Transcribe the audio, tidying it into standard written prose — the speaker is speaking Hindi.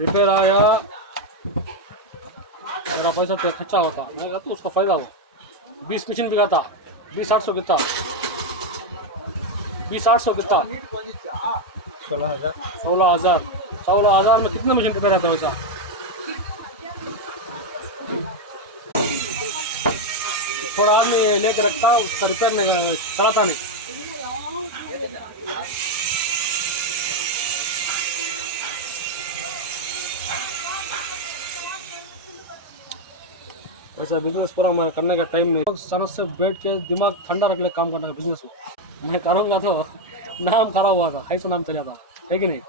रिपेयर आया, मेरा पैसा तो खर्चा होता, मैं कहता उसका फायदा हो। 20 मशीन बिका था, 20,800 कितना, 20,800 कितना, 16,000 में कितने मशीन रिपेयर आता है वैसा। थोड़ा आदमी लेके रखता, उसका रिपेयर नहीं चलाता नहीं। ऐसा बिजनेस पूरा मैं करने का टाइम नहीं, सनत से बैठ के दिमाग ठंडा रख ले काम करने का बिजनेस हो। मैं करूँगा तो नाम खराब हुआ था, ऐसा नाम चला था, है कि नहीं।